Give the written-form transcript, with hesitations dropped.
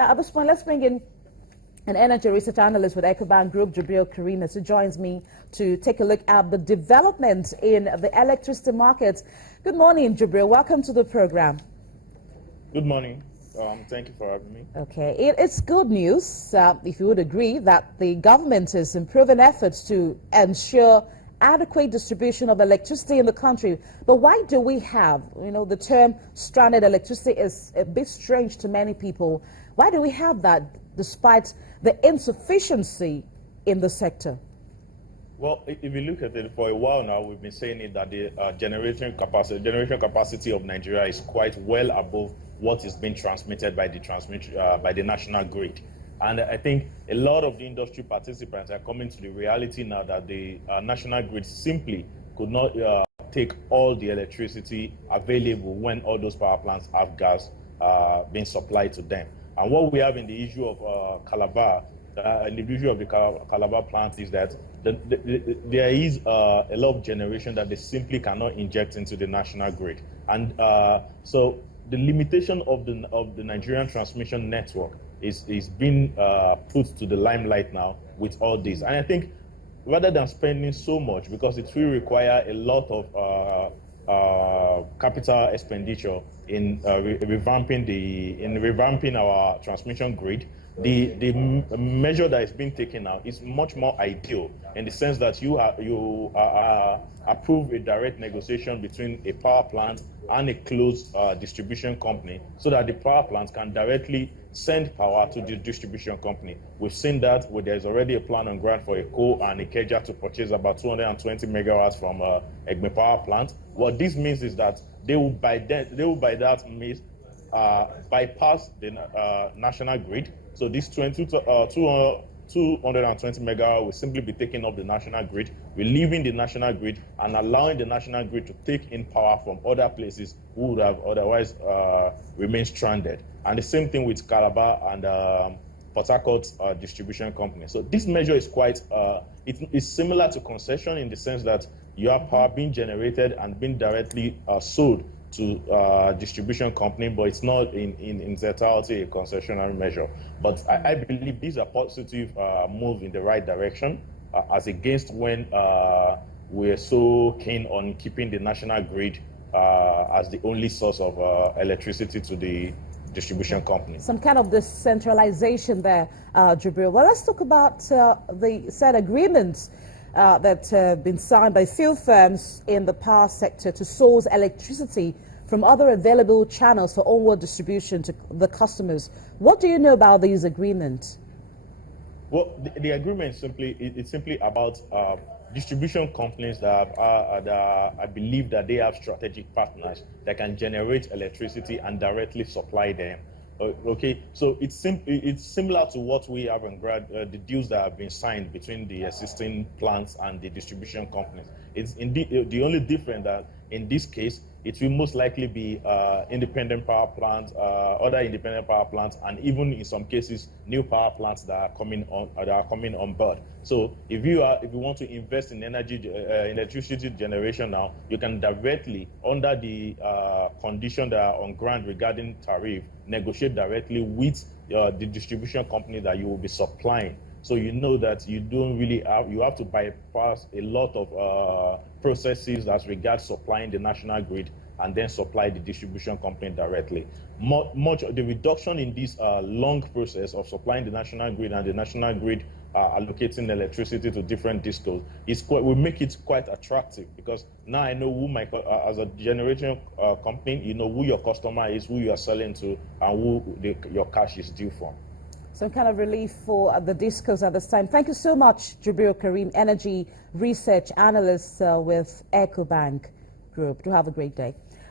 Now, at this point, let's bring in an energy research analyst with Ecobank Group, Jibril Karim, who joins me to take a look at the development in the electricity markets. Good morning, Jibril. Welcome to the program. Good morning. Thank you for having me. Okay, it's good news, if you would agree, that the government is improving efforts to ensure adequate distribution of electricity in the country. But why do we have, the term stranded electricity is a bit strange to many people. Why do we have that despite the insufficiency in the sector? Well, if you look at it for a while now, we've been saying it that the generation capacity of Nigeria is quite well above what is being transmitted by the national grid. And I think a lot of the industry participants are coming to the reality now that the national grid simply could not take all the electricity available when all those power plants have gas being supplied to them. And what we have in the issue of Calabar, in the issue of the Calabar plant is that there is a lot of generation that they simply cannot inject into the national grid. And so the limitation of the Nigerian transmission network is being put to the limelight now with all this. And I think rather than spending so much, because it will require a lot of capital expenditure in revamping our transmission grid, the measure that is being taken now is much more ideal in the sense that you approve a direct negotiation between a power plant and a closed distribution company so that the power plant can directly send power to the distribution company. We've seen that there's already a plan on ground for ECO and Ikeja to purchase about 220 megawatts from Egbe power plant. What this means is that they will by that means bypass the national grid. So this 220 megawatt will simply be taken off the national grid, relieving the national grid and allowing the national grid to take in power from other places who would have otherwise remained stranded. And the same thing with Calabar and Port Harcourt distribution company. So this measure is quite, it's similar to concession in the sense that you have power being generated and being directly sold to distribution company, but it's not in totality a concessionary measure. But I believe these are positive moves in the right direction, as against when we're so keen on keeping the national grid as the only source of electricity to the distribution company. Some kind of decentralization there, Jibril. Well, let's talk about the said agreements that have been signed by few firms in the power sector to source electricity from other available channels for onward distribution to the customers. What do you know about these agreements? Well, the agreement it's simply about distribution companies that I believe that they have strategic partners that can generate electricity and directly supply them. Okay, so it's similar to what we have on the deals that have been signed between the existing plants and the distribution companies. It's indeed the only difference that in this case it will most likely be independent power plants, other independent power plants, and even in some cases new power plants that are coming on board. So if you want to invest in electricity generation now, you can directly, under the condition that are on ground regarding tariff, negotiate directly with the distribution company that you will be supplying. So you know that you have to bypass a lot of processes as regards supplying the national grid and then supply the distribution company directly. Much of the reduction in this long process of supplying the national grid and the national grid allocating electricity to different discos will make it quite attractive, because now I know who as a generation company, you know who your customer is, who you are selling to, and who your cash is due from. Some kind of relief for the discos at this time. Thank you so much, Jibril Karim, energy research analyst with Ecobank Group. Do have a great day.